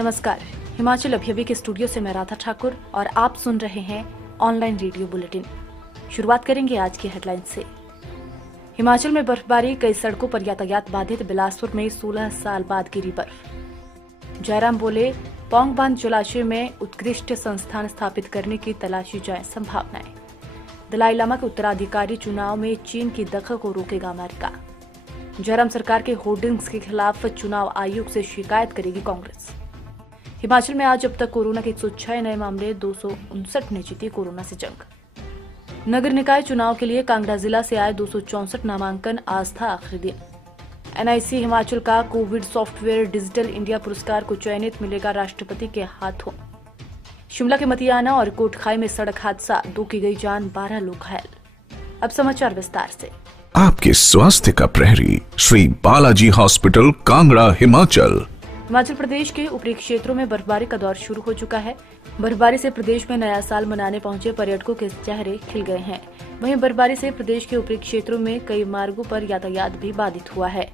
नमस्कार। हिमाचल अभियावी के स्टूडियो से मैं राधा ठाकुर और आप सुन रहे हैं ऑनलाइन रेडियो बुलेटिन। शुरुआत करेंगे आज की हेडलाइन से। हिमाचल में बर्फबारी, कई सड़कों पर यातायात बाधित। बिलासपुर में 16 साल बाद गिरी बर्फ। जयराम बोले, पौंग बांध जलाशय में उत्कृष्ट संस्थान स्थापित करने की तलाशी जाए संभावनाएं। दलाई लामा के उत्तराधिकारी चुनाव में चीन की दखल को रोकेगा अमेरिका। जयराम सरकार के होर्डिंग्स के खिलाफ चुनाव आयोग से शिकायत करेगी कांग्रेस। हिमाचल में आज अब तक कोरोना के 106 नए मामले, 259 ने जीती कोरोना से जंग। नगर निकाय चुनाव के लिए कांगड़ा जिला से आए 264 नामांकन, आज था आखिरी दिन। एनआईसी हिमाचल का कोविड सॉफ्टवेयर डिजिटल इंडिया पुरस्कार को चयनित मिलेगा राष्ट्रपति के हाथों। शिमला के मतियाना और कोटखाई में सड़क हादसा, 2 की गई जान, 12 लोग घायल। अब समाचार विस्तार से। आपके स्वास्थ्य का प्रहरी श्री बालाजी हॉस्पिटल, कांगड़ा, हिमाचल। हिमाचल प्रदेश के ऊपरी क्षेत्रों में बर्फबारी का दौर शुरू हो चुका है। बर्फबारी से प्रदेश में नया साल मनाने पहुंचे पर्यटकों के चेहरे खिल गए हैं। वहीं बर्फबारी से प्रदेश के ऊपरी क्षेत्रों में कई मार्गों पर यातायात भी बाधित हुआ है।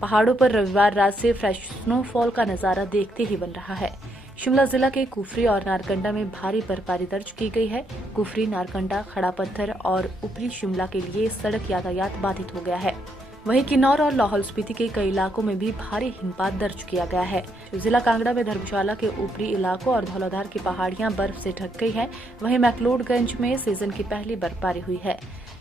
पहाड़ों पर रविवार रात से फ्रेश स्नोफॉल का नजारा देखते ही बन रहा है। शिमला जिला के कुफरी और नारकंडा में भारी बर्फबारी दर्ज की गई है। कुफरी, नारकंडा, खड़ा पत्थर और ऊपरी शिमला के लिए सड़क यातायात बाधित हो गया है। वहीं किन्नौर और लाहौल स्पीति के कई इलाकों में भी भारी हिमपात दर्ज किया गया है। जिला कांगड़ा में धर्मशाला के ऊपरी इलाकों और धौलाधार की पहाड़ियां बर्फ से ढक गई हैं। वहीं मैक्लोडगंज में सीजन की पहली बर्फबारी हुई है।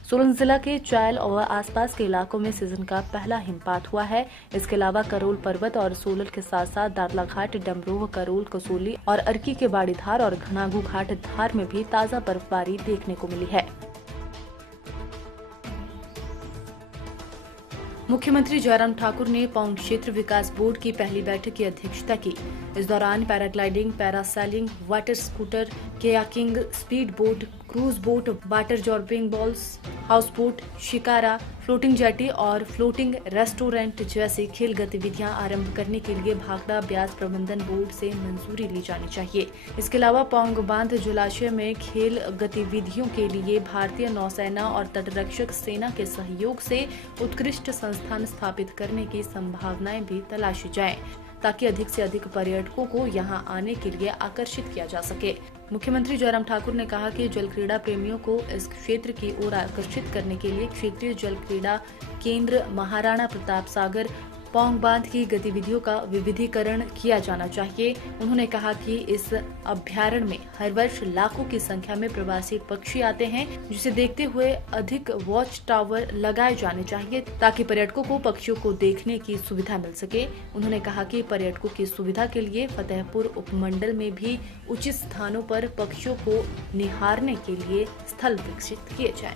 सोलन जिला के चायल और आसपास के इलाकों में सीजन का पहला हिमपात हुआ है। इसके अलावा करोल पर्वत और सोलन के साथ साथ दादलाघाट, डमरोह, करोल, कसोली और अर्की के बाड़ीधार और घनागू घाट धार में भी ताजा बर्फबारी देखने को मिली है। मुख्यमंत्री जयराम ठाकुर ने पौंग क्षेत्र विकास बोर्ड की पहली बैठक की अध्यक्षता की। इस दौरान paragliding, parasailing, water scooter, kayaking, speed boat, cruise boat, water zorbing balls, house boat, shikara, floating jetty और फ्लोटिंग रेस्टोरेंट जैसी खेल गतिविधियां आरंभ करने के लिए भाखड़ा ब्यास प्रबंधन बोर्ड से मंजूरी ली जानी चाहिए। इसके अलावा पौंग बांध जलाशय में खेल गतिविधियों के लिए भारतीय नौसेना और तटरक्षक सेना के सहयोग से उत्कृष्ट संस्थान स्थापित करने की संभावनाएं भी तलाशी जाएं, ताकि अधिक से अधिक पर्यटकों को यहां आने के लिए आकर्षित किया जा सके। मुख्यमंत्री जयराम ठाकुर ने कहा कि जल क्रीड़ा प्रेमियों को इस क्षेत्र की ओर आकर्षित करने के लिए क्षेत्रीय जल क्रीड़ा केंद्र महाराणा प्रताप सागर पौंग बांध की गतिविधियों का विविधीकरण किया जाना चाहिए। उन्होंने कहा कि इस अभ्यारण्य में हर वर्ष लाखों की संख्या में प्रवासी पक्षी आते हैं, जिसे देखते हुए अधिक वॉच टावर लगाए जाने चाहिए ताकि पर्यटकों को पक्षियों को देखने की सुविधा मिल सके। उन्होंने कहा कि पर्यटकों की सुविधा के लिए फतेहपुर उपमंडल में भी उचित स्थानों पर पक्षियों को निहारने के लिए स्थल विकसित किए जाएं।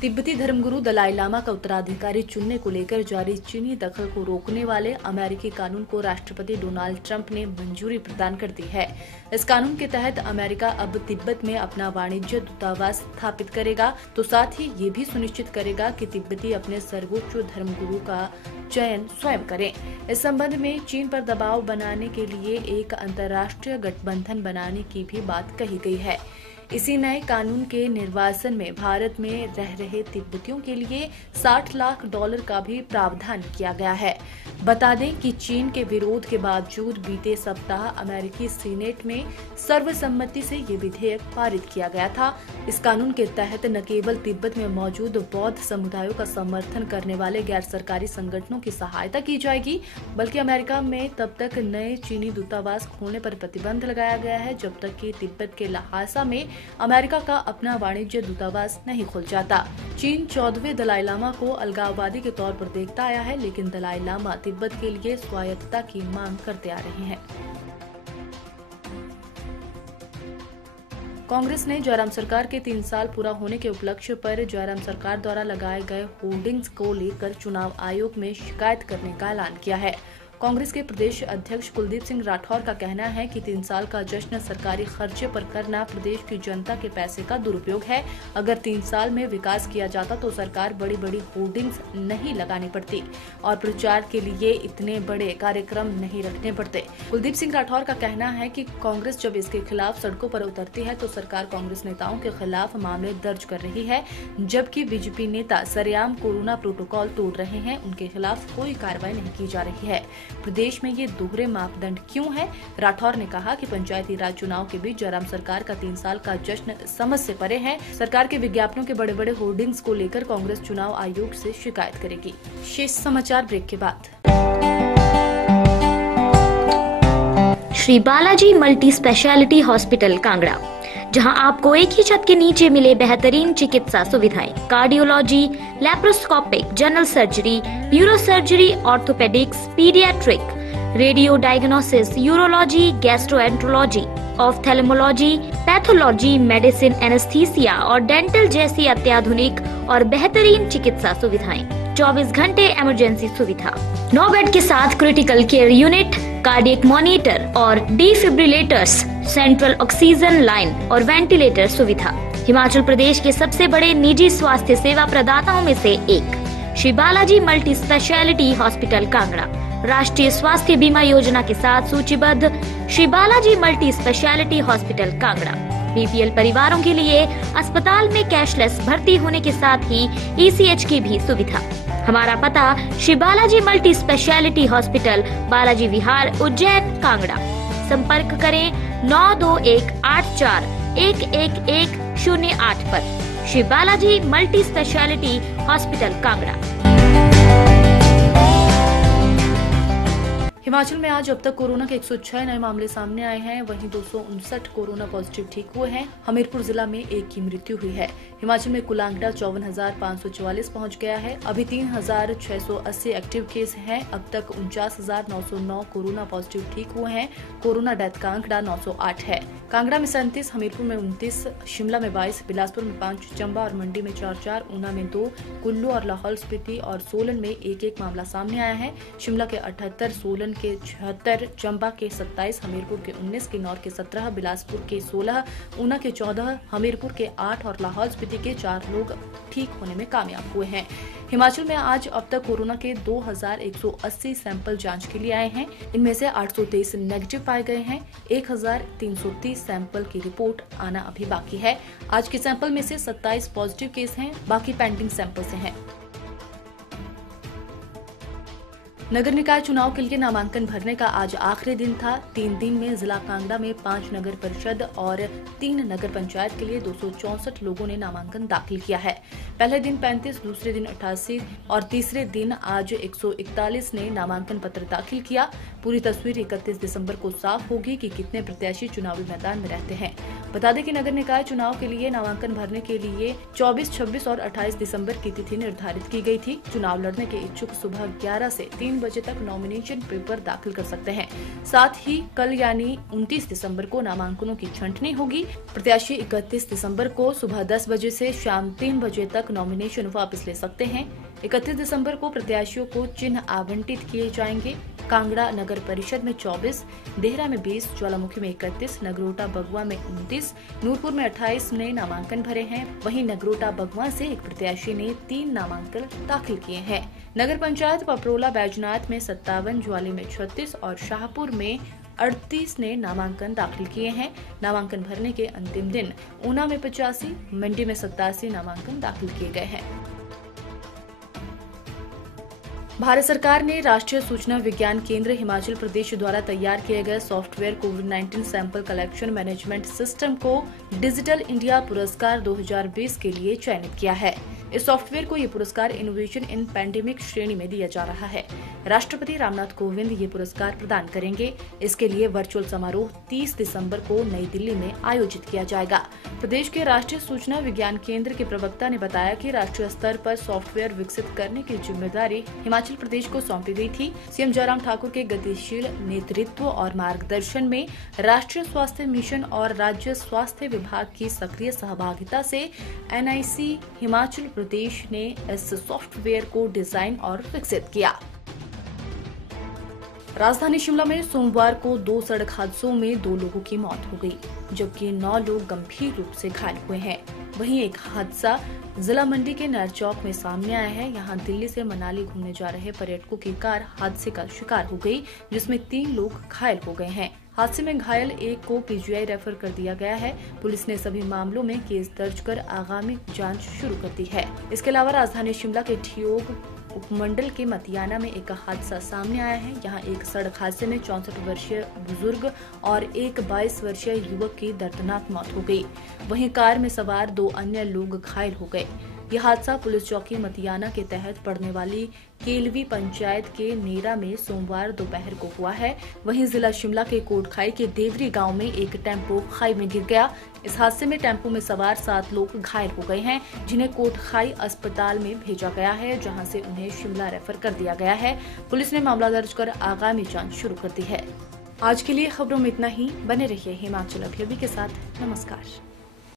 तिब्बती धर्मगुरु दलाई लामा का उत्तराधिकारी चुनने को लेकर जारी चीनी दखल को रोकने वाले अमेरिकी कानून को राष्ट्रपति डोनाल्ड ट्रंप ने मंजूरी प्रदान कर दी है। इस कानून के तहत अमेरिका अब तिब्बत में अपना वाणिज्य दूतावास स्थापित करेगा, तो साथ ही ये भी सुनिश्चित करेगा कि तिब्बती अपने सर्वोच्च धर्मगुरु का चयन स्वयं करें। इस संबंध में चीन पर दबाव बनाने के लिए एक अंतर्राष्ट्रीय गठबंधन बनाने की भी बात कही गई है। इसी नए कानून के निर्वासन में भारत में रह रहे तिब्बतियों के लिए $60 लाख का भी प्रावधान किया गया है। बता दें कि चीन के विरोध के बावजूद बीते सप्ताह अमेरिकी सीनेट में सर्वसम्मति से ये विधेयक पारित किया गया था। इस कानून के तहत न केवल तिब्बत में मौजूद बौद्ध समुदायों का समर्थन करने वाले गैर सरकारी संगठनों की सहायता की जाएगी, बल्कि अमेरिका में तब तक नए चीनी दूतावास खोलने पर प्रतिबंध लगाया गया है जब तक कि तिब्बत के लहासा में अमेरिका का अपना वाणिज्य दूतावास नहीं खुल जाता। चीन 14वें दलाई लामा को अलगाववादी के तौर पर देखता आया है, लेकिन दलाई लामा तिब्बत के लिए स्वायत्तता की मांग करते आ रहे हैं। कांग्रेस ने जयराम सरकार के 3 साल पूरा होने के उपलक्ष्य पर जयराम सरकार द्वारा लगाए गए होर्डिंग्स को लेकर चुनाव आयोग में शिकायत करने का ऐलान किया है। कांग्रेस के प्रदेश अध्यक्ष कुलदीप सिंह राठौर का कहना है कि 3 साल का जश्न सरकारी खर्चे पर करना प्रदेश की जनता के पैसे का दुरुपयोग है। अगर 3 साल में विकास किया जाता तो सरकार बड़ी बड़ी होर्डिंग्स नहीं लगानी पड़ती और प्रचार के लिए इतने बड़े कार्यक्रम नहीं रखने पड़ते। कुलदीप सिंह राठौर का कहना है कि कांग्रेस जब इसके खिलाफ सड़कों पर उतरती है तो सरकार कांग्रेस नेताओं के खिलाफ मामले दर्ज कर रही है, जबकि बीजेपी नेता सरेआम कोरोना प्रोटोकॉल तोड़ रहे हैं, उनके खिलाफ कोई कार्रवाई नहीं की जा रही है। प्रदेश में ये दोहरे मापदंड क्यों है? राठौर ने कहा कि पंचायती राज चुनाव के बीच जयराम सरकार का 3 साल का जश्न समझ से परे है। सरकार के विज्ञापनों के बड़े बड़े होर्डिंग्स को लेकर कांग्रेस चुनाव आयोग से शिकायत करेगी। शेष समाचार ब्रेक के बाद। Shri Balaji multi speciality hospital Kangra, जहां आपको एक ही छत के नीचे मिले बेहतरीन चिकित्सा सुविधाएं, cardiology, laparoscopic, general surgery, neuro surgery, orthopaedics, paediatric, radio diagnosis, urology, gastroenterology, ophthalmology, pathology, medicine, anaesthesia और डेंटल जैसी अत्याधुनिक और बेहतरीन चिकित्सा सुविधाएं, 24 घंटे इमरजेंसी सुविधा, 9 बेड के साथ critical care unit, cardiac monitor और डिफिब्रिलेटर्स, सेंट्रल ऑक्सीजन लाइन और वेंटिलेटर सुविधा। हिमाचल प्रदेश के सबसे बड़े निजी स्वास्थ्य सेवा प्रदाताओं में से एक Shri Balaji multi speciality hospital Kangra राष्ट्रीय स्वास्थ्य बीमा योजना के साथ सूचीबद्ध Shri Balaji multi speciality hospital Kangra BPL परिवारों के लिए अस्पताल में कैशलेस भर्ती होने के साथ ही ईसीएच की भी सुविधा। हमारा पता Shri Balaji multi speciality hospital, Balaji Vihar, Ujjain, Kangra. संपर्क करें 9218411108 पर। Shri Balaji multi speciality hospital Kangra. Himachal में आज अब तक कोरोना के 106 नए मामले सामने आए हैं, वहीं 259 कोरोना पॉजिटिव ठीक हुए हैं। हमीरपुर जिला में एक की मृत्यु हुई है। हिमाचल में कुल आंकड़ा 54,544 पहुंच गया है। अभी 3,680 एक्टिव केस हैं। अब तक 49,909 कोरोना पॉजिटिव ठीक हुए हैं। कोरोना डेथ का आंकड़ा 908 है। कांगड़ा में 37, हमीरपुर में 29, शिमला में 22, बिलासपुर में 5, चंबा और मंडी में 4, ऊना में 2, कुल्लू और लाहौल स्पीति और सोलन में एक मामला सामने आया है। शिमला के 78, सोलन के 76, चंबा के 27, हमीरपुर के 19, किन्नौर के 17, बिलासपुर के 16, ऊना के 14, हमीरपुर के 8 और लाहौल स्पीति के 4 लोग ठीक होने में कामयाब हुए हैं। हिमाचल में आज अब तक कोरोना के 2,180 सैंपल जांच के लिए आए हैं। इनमें से 823 नेगेटिव पाए गए हैं। 1,330 सैंपल की रिपोर्ट आना अभी बाकी है। आज के सैंपल में से 27 पॉजिटिव केस हैं, बाकी पेंडिंग सैंपल से हैं। नगर निकाय चुनाव के लिए नामांकन भरने का आज आखिरी दिन था। 3 दिन में जिला कांगड़ा में 5 नगर परिषद और 3 नगर पंचायत के लिए 264 लोगों ने नामांकन दाखिल किया है। पहले दिन 35, दूसरे दिन 88 और तीसरे दिन आज 141 ने नामांकन पत्र दाखिल किया। पूरी तस्वीर 31 दिसंबर को साफ होगी कि कितने प्रत्याशी चुनावी मैदान में रहते हैं। बता दें कि नगर निकाय चुनाव के लिए नामांकन भरने के लिए 24, 26 और 28 दिसंबर की तिथि निर्धारित की गई थी। चुनाव लड़ने के इच्छुक सुबह 11 से 3 बजे तक नॉमिनेशन पेपर दाखिल कर सकते हैं। साथ ही कल यानी 29 दिसंबर को नामांकनों की छंटनी होगी। प्रत्याशी 31 दिसंबर को सुबह 10 बजे से शाम 3 बजे तक नॉमिनेशन वापस ले सकते हैं। 31 दिसंबर को प्रत्याशियों को चिन्ह आवंटित किए जाएंगे। कांगड़ा नगर परिषद में 24, देहरा में 20, ज्वालामुखी में 31, नगरोटा बगवा में 29, नूरपुर में 28 ने नामांकन भरे हैं। वहीं नगरोटा बगवा से एक प्रत्याशी ने 3 नामांकन दाखिल किए हैं। नगर पंचायत पपरोला बैजनाथ में 57, ज्वाली में 36 और शाहपुर में 38 ने नामांकन दाखिल किए हैं। नामांकन भरने के अंतिम दिन ऊना में 85, मंडी में 87 नामांकन दाखिल किए गए हैं। भारत सरकार ने राष्ट्रीय सूचना विज्ञान केंद्र हिमाचल प्रदेश द्वारा तैयार किए गए सॉफ्टवेयर कोविड-19 सैंपल कलेक्शन मैनेजमेंट सिस्टम को डिजिटल इंडिया पुरस्कार 2020 के लिए चयनित किया है। इस सॉफ्टवेयर को ये पुरस्कार इनोवेशन इन पैंडेमिक श्रेणी में दिया जा रहा है। राष्ट्रपति रामनाथ कोविंद ये पुरस्कार प्रदान करेंगे। इसके लिए वर्चुअल समारोह 30 दिसंबर को नई दिल्ली में आयोजित किया जाएगा। प्रदेश के राष्ट्रीय सूचना विज्ञान केंद्र के प्रवक्ता ने बताया कि राष्ट्रीय स्तर पर सॉफ्टवेयर विकसित करने की जिम्मेदारी हिमाचल प्रदेश को सौंपी गई थी। सीएम जयराम ठाकुर के गतिशील नेतृत्व और मार्गदर्शन में राष्ट्रीय स्वास्थ्य मिशन और राज्य स्वास्थ्य विभाग की सक्रिय सहभागिता से एनआईसी हिमाचल प्रदेश ने इस सॉफ्टवेयर को डिजाइन और विकसित किया। राजधानी शिमला में सोमवार को 2 सड़क हादसों में 2 लोगों की मौत हो गई, जबकि 9 लोग गंभीर रूप से घायल हुए हैं। वहीं एक हादसा जिला मंडी के नर चौक में सामने आया है। यहां दिल्ली से मनाली घूमने जा रहे पर्यटकों की कार हादसे का शिकार हो गई, जिसमें 3 लोग घायल हो गए हैं। हादसे में घायल एक को पीजीआई रेफर कर दिया गया है। पुलिस ने सभी मामलों में केस दर्ज कर आगामी जांच शुरू कर दी है। इसके अलावा राजधानी शिमला के ठियोग उपमंडल के मतियाना में एक हादसा सामने आया है। यहाँ एक सड़क हादसे में 64 वर्षीय बुजुर्ग और एक 22 वर्षीय युवक की दर्दनाक मौत हो गई। वहीं कार में सवार 2 अन्य लोग घायल हो गए। यह हादसा पुलिस चौकी मतियाना के तहत पड़ने वाली केलवी पंचायत के नेरा में सोमवार दोपहर को हुआ है। वहीं जिला शिमला के कोटखाई के देवरी गांव में एक टेम्पो खाई में गिर गया। इस हादसे में टेम्पो में सवार 7 लोग घायल हो गए हैं, जिन्हें कोटखाई अस्पताल में भेजा गया है, जहां से उन्हें शिमला रेफर कर दिया गया है। पुलिस ने मामला दर्ज कर आगामी जांच शुरू कर दी है। आज के लिए खबरों में इतना ही। बने रहिए हिमाचल अभी के साथ। नमस्कार।